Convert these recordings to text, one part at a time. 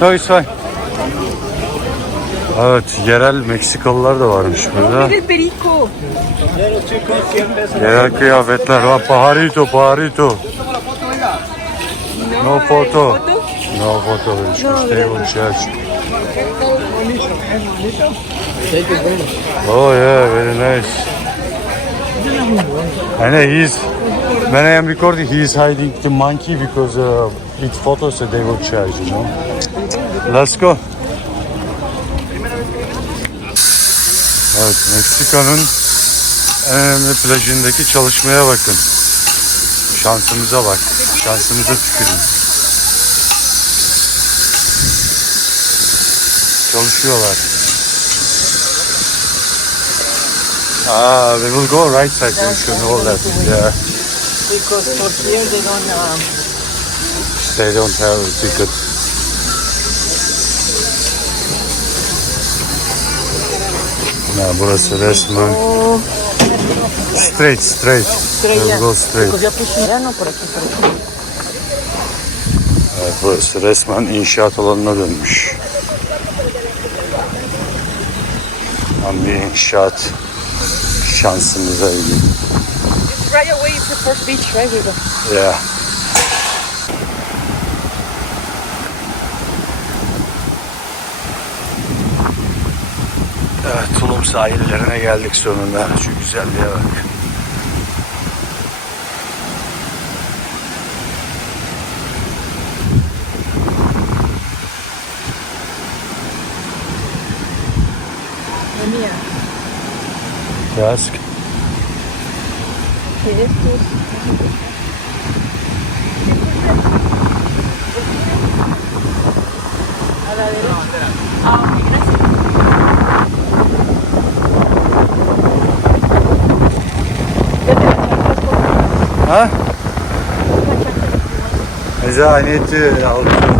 İt's fine. Evet, yerel Meksikalılar da varmış burada. Yerel kıyafetler var. Pajarito, pajarito. No photo. No photo. Stay on church. Oh yeah, very nice. And he's when I am recording, he is hiding the monkey because uh, with photos they will charge, you know. Let's go. Evet, Meksika'nın en önemli plajındaki çalışmaya bakın. Şansımıza bak. Şansımıza tükürün. Çalışıyorlar. Ah, we will go right side. You should know that. Yeah. Because for here they don't. Um, They don't have a ticket. Ya burası resmen straight straight. Will go straight. Evet, burası resmen inşaat alanına dönmüş. Tam bir inşaat şansımıza ilgili. Right away. The first beach, right? We Tulum sahillerine geldik sonunda. Şu güzelliğe bak. Derecha. Ah, Ha? Mezaniyeti aldım.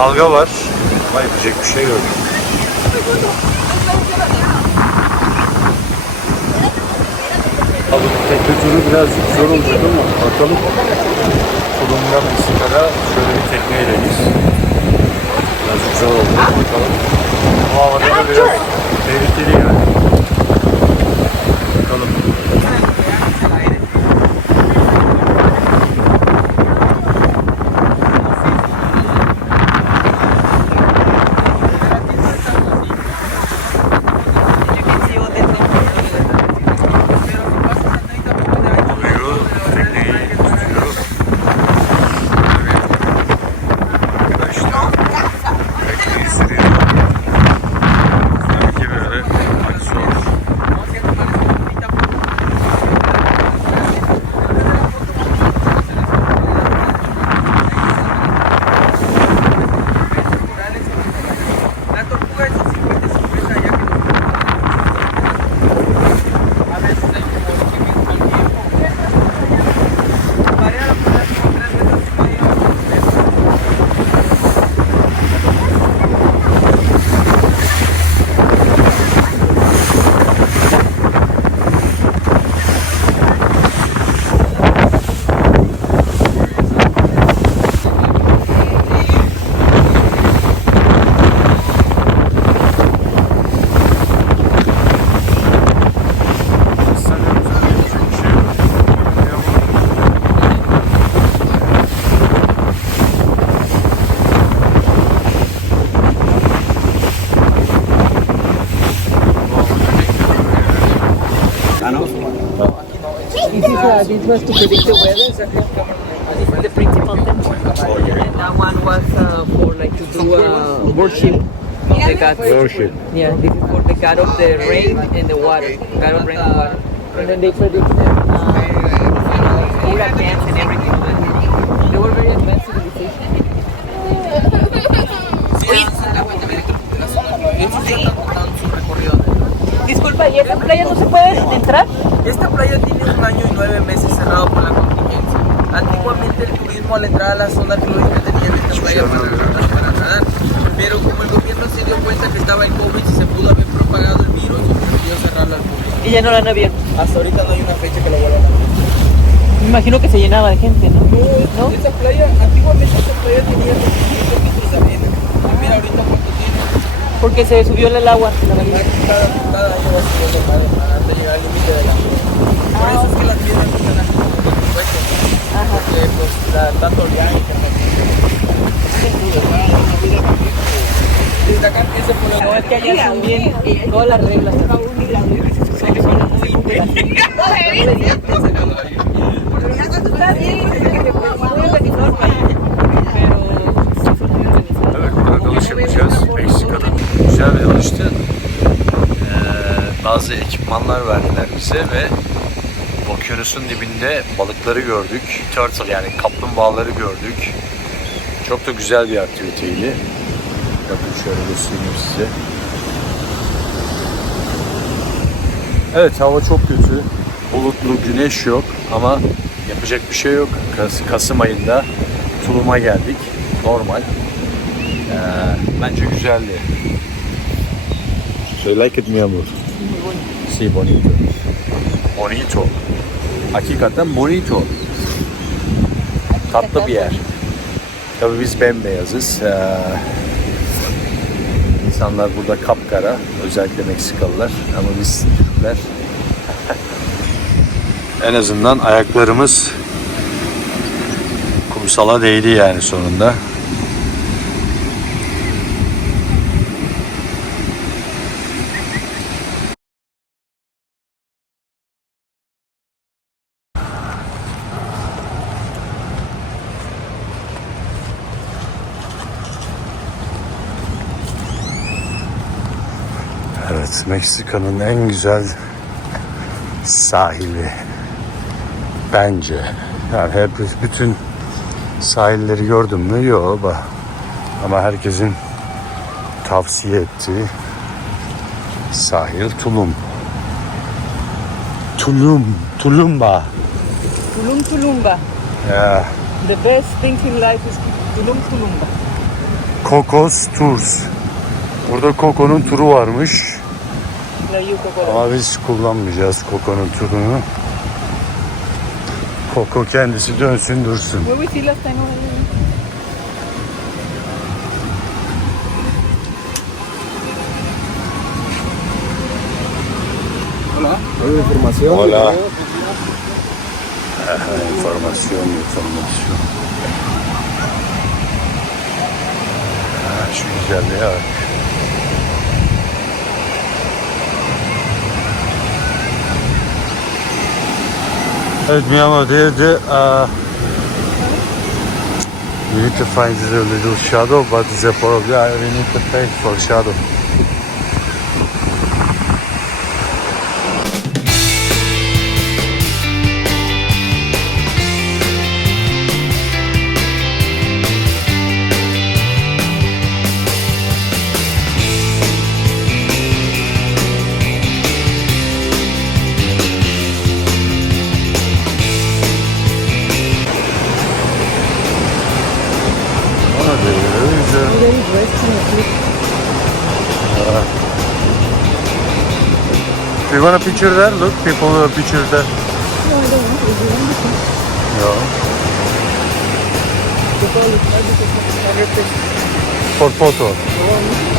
Dalga var ama yapacak bir şey yok. Tekne turu birazcık zor olacak ama bakalım. Tulum'dan Meksika'da şöyle bir tekneyle biz. Birazcık zor oldu. Bakalım. Bu havada da biraz was to predict the weather. So is the principal temple. And that one was uh, for like to do uh, worship of the gods. Worship. Yeah, this is for the god of the rain and the water. God of rain and water. And then they predict them. Uh, hurricanes and everything. Disculpa, ¿y esa playa no se puede entrar? Esta playa tiene un año y nueve meses cerrado por la contingencia. Antiguamente el turismo al entrar a la zona arqueológica tenía en esta playa para, para nadar, pero como el gobierno se dio cuenta que estaba el COVID y se pudo haber propagado el virus, decidió cerrarla al público. Y ya no la han abierto. Hasta ahorita no hay una fecha que la vuelvan a abrir. Me imagino que se llenaba de gente, ¿no? No, esa playa, antiguamente esta playa tenía 25 metros de arena. Y mira ahorita. Porque se subió el agua. la verdad. Cada, subiendo hasta llegar al límite de la Por eso es que las piedras están así como con huecos. Porque pues la, tanto orgánica. Por el No, es que allá bien todas las reglas. Bize ve okyanusun dibinde balıkları gördük. Turtle yani kaplumbağaları gördük. Çok da güzel bir aktiviteydi. Bakın şöyle göstereyim size. Evet hava çok kötü. Bulutlu, güneş yok ama yapacak bir şey yok. Kas- Kasım ayında Tulum'a geldik. Normal. Ee, bence güzeldi. So you like it mi amor? Sí, bonito. Bonito. Hakikaten bonito. Tatlı bir yer. Tabii biz bembeyazız. Ee, insanlar burada kapkara. Özellikle Meksikalılar. Ama biz Türkler. en azından ayaklarımız kumsala değdi yani sonunda. Meksika'nın en güzel sahili bence. Yani hep bütün sahilleri gördüm mü? Yok. Ama herkesin tavsiye ettiği sahil Tulum. Tulum, Tulumba. Tulum Tulumba. Ya, The best thing in life is Tulum Tulumba. Kokos Tours. Burada Koko'nun turu varmış. Ama biz kullanmayacağız Koko'nun turunu. Koko kendisi dönsün dursun. Hola. Hola. Ajá, información, información. Ha, şu güzelliğe bak. Evet ama dedi uh, We need to find a little shadow but the probably uh, we need to pay for shadow. Picture there? Look, people have pictures there. No, I don't want. Is you want? No. For photo.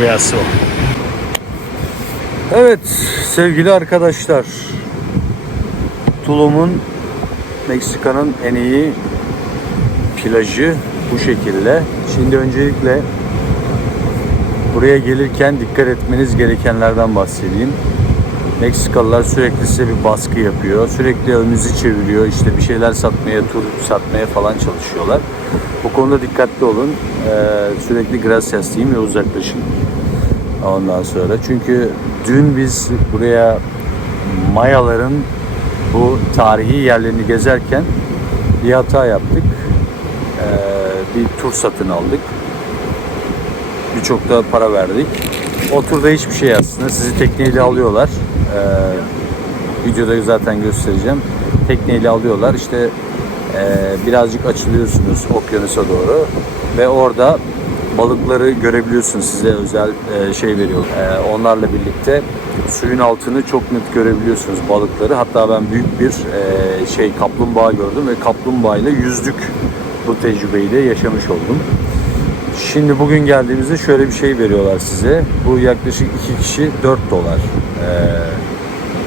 Pascuyaso. Evet sevgili arkadaşlar. Tulum'un Meksika'nın en iyi plajı bu şekilde. Şimdi öncelikle buraya gelirken dikkat etmeniz gerekenlerden bahsedeyim. Meksikalılar sürekli size bir baskı yapıyor. Sürekli önünüzü çeviriyor. İşte bir şeyler satmaya, tur satmaya falan çalışıyorlar. Bu konuda dikkatli olun. Ee, sürekli gracias deyin ve uzaklaşın. Ondan sonra. Çünkü dün biz buraya Mayaların bu tarihi yerlerini gezerken bir hata yaptık. Ee, bir tur satın aldık. Birçok da para verdik. O turda hiçbir şey aslında. Sizi tekneyle alıyorlar. Ee, videoda zaten göstereceğim. Tekneyle alıyorlar. İşte e, birazcık açılıyorsunuz okyanusa doğru ve orada balıkları görebiliyorsunuz. Size özel e, şey veriyor. E, onlarla birlikte suyun altını çok net görebiliyorsunuz balıkları. Hatta ben büyük bir e, şey kaplumbağa gördüm ve kaplumbağayla yüzdük. Bu tecrübeyi de yaşamış oldum. Şimdi bugün geldiğimizde şöyle bir şey veriyorlar size. Bu yaklaşık iki kişi 4 dolar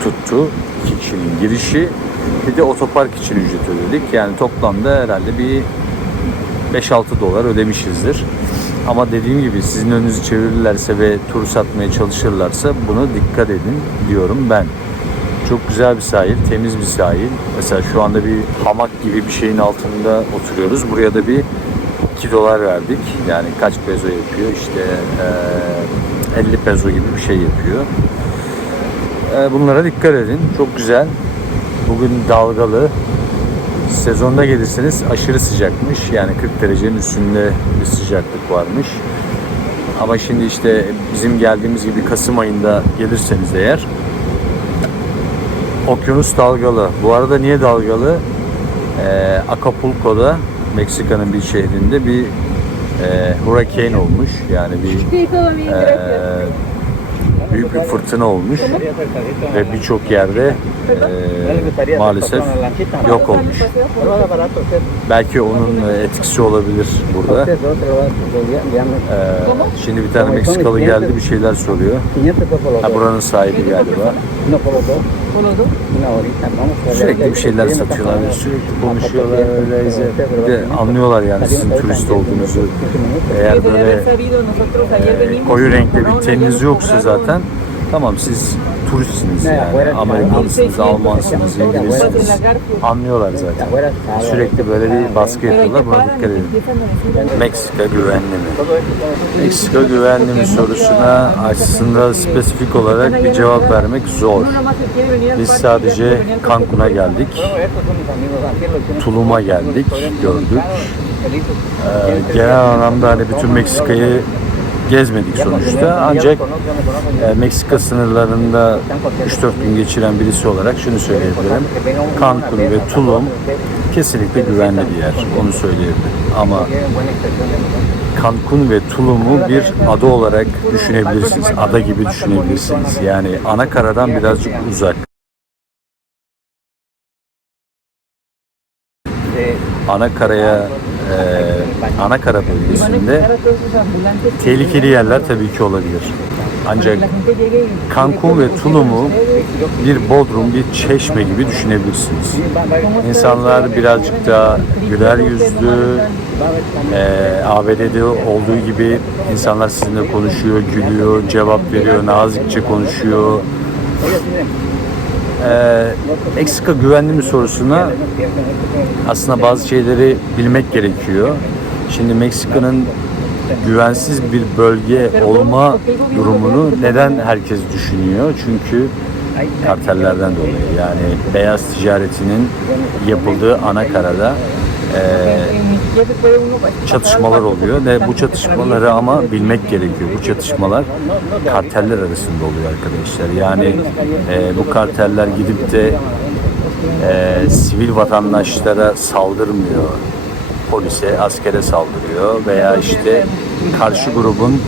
tuttu. İki kişinin girişi. Bir de otopark için ücret ödedik. Yani toplamda herhalde bir 5-6 dolar ödemişizdir. Ama dediğim gibi sizin önünüzü çevirirlerse ve tur satmaya çalışırlarsa buna dikkat edin diyorum ben. Çok güzel bir sahil, temiz bir sahil. Mesela şu anda bir hamak gibi bir şeyin altında oturuyoruz. Buraya da bir 2 dolar verdik. Yani kaç peso yapıyor? İşte eee, 50 peso gibi bir şey yapıyor. Bunlara dikkat edin. Çok güzel. Bugün dalgalı. Sezonda gelirseniz aşırı sıcakmış. Yani 40 derecenin üstünde bir sıcaklık varmış. Ama şimdi işte bizim geldiğimiz gibi Kasım ayında gelirseniz eğer okyanus dalgalı. Bu arada niye dalgalı? Ee, Acapulco'da Meksika'nın bir şehrinde bir e, hurricane olmuş. Yani bir bien, e. büyük bir fırtına olmuş ve birçok yerde e, maalesef yok olmuş. Belki onun e, etkisi olabilir burada. Ee, şimdi bir tane Meksikalı geldi bir şeyler soruyor. Ha, buranın sahibi galiba. Sürekli bir şeyler satıyorlar ve sürekli konuşuyorlar öyleyse. Bir de anlıyorlar yani sizin turist olduğunuzu. Eğer böyle e, koyu renkte bir teniniz yoksa zaten tamam siz turistsiniz yani. Amerikalısınız, Almansınız, İngilizsiniz. Anlıyorlar zaten. Sürekli böyle bir baskı yapıyorlar. Buna dikkat edin. Meksika güvenli mi? Meksika güvenli mi sorusuna aslında spesifik olarak bir cevap vermek zor. Biz sadece Cancun'a geldik. Tulum'a geldik, gördük. Ee, genel anlamda hani bütün Meksika'yı gezmedik sonuçta. Ancak e, Meksika sınırlarında 3-4 gün geçiren birisi olarak şunu söyleyebilirim. Cancun ve Tulum kesinlikle güvenli bir yer. Onu söyleyebilirim. Ama Cancun ve Tulum'u bir ada olarak düşünebilirsiniz. Ada gibi düşünebilirsiniz. Yani ana karadan birazcık uzak. Ana karaya e, ana kara Y van a bölgesinde tehlikeli yerler tabii ki olabilir. Ancak Cancun ve Tulum'u bir bodrum, bir çeşme gibi düşünebilirsiniz. İnsanlar birazcık daha güler yüzlü, e, ABD'de olduğu gibi insanlar sizinle konuşuyor, gülüyor, cevap veriyor, nazikçe konuşuyor. E, Meksika güvenli mi sorusuna aslında bazı şeyleri bilmek gerekiyor. Şimdi Meksika'nın güvensiz bir bölge olma durumunu neden herkes düşünüyor? Çünkü kartellerden dolayı yani beyaz ticaretinin yapıldığı ana karada çatışmalar oluyor ve bu çatışmaları ama bilmek gerekiyor. Bu çatışmalar karteller arasında oluyor arkadaşlar. Yani e, bu karteller gidip de e, sivil vatandaşlara saldırmıyor. Polise, askere saldırıyor veya işte karşı grubun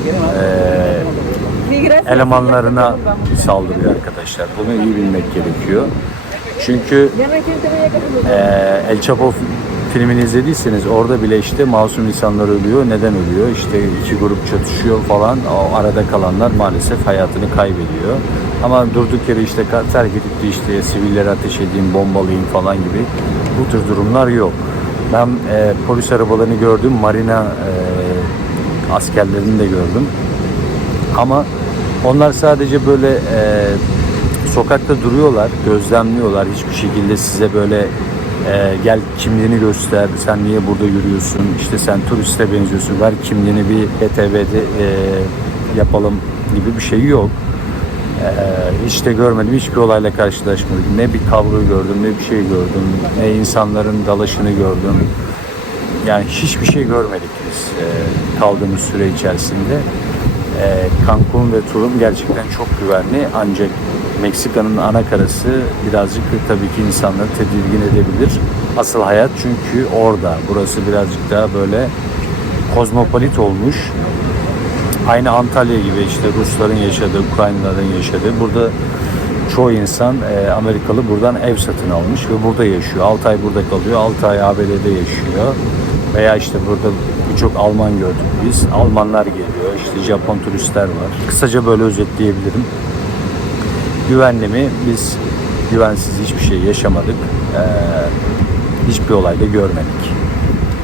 e, elemanlarına saldırıyor arkadaşlar. Bunu iyi bilmek gerekiyor. Çünkü ee, El Chapo filmini izlediyseniz orada bile işte masum insanlar ölüyor. Neden ölüyor? İşte iki grup çatışıyor falan. O arada kalanlar maalesef hayatını kaybediyor. Ama durduk yere işte terk edip de işte sivillere ateş edeyim, bombalayayım falan gibi bu tür durumlar yok. Ben e, polis arabalarını gördüm. Marina e, askerlerini de gördüm. Ama onlar sadece böyle e, sokakta duruyorlar, gözlemliyorlar. Hiçbir şekilde size böyle e, gel kimliğini göster, sen niye burada yürüyorsun, işte sen turiste benziyorsun, ver kimliğini bir ETV'de e, yapalım gibi bir şey yok. E, hiç de görmedim, hiçbir olayla karşılaşmadım. Ne bir kavga gördüm, ne bir şey gördüm, ne insanların dalaşını gördüm. Yani hiçbir şey görmedik biz e, kaldığımız süre içerisinde. E, Cancun ve Tulum gerçekten çok güvenli ancak Meksika'nın ana karası birazcık tabii ki insanları tedirgin edebilir. Asıl hayat çünkü orada. Burası birazcık daha böyle kozmopolit olmuş. Aynı Antalya gibi işte Rusların yaşadığı, Ukraynalıların yaşadığı. Burada çoğu insan e, Amerikalı buradan ev satın almış ve burada yaşıyor. 6 ay burada kalıyor, 6 ay ABD'de yaşıyor. Veya işte burada birçok Alman gördük biz. Almanlar geliyor, işte Japon turistler var. Kısaca böyle özetleyebilirim. Güvenli mi? Biz güvensiz hiçbir şey yaşamadık. Ee, hiçbir olayda görmedik.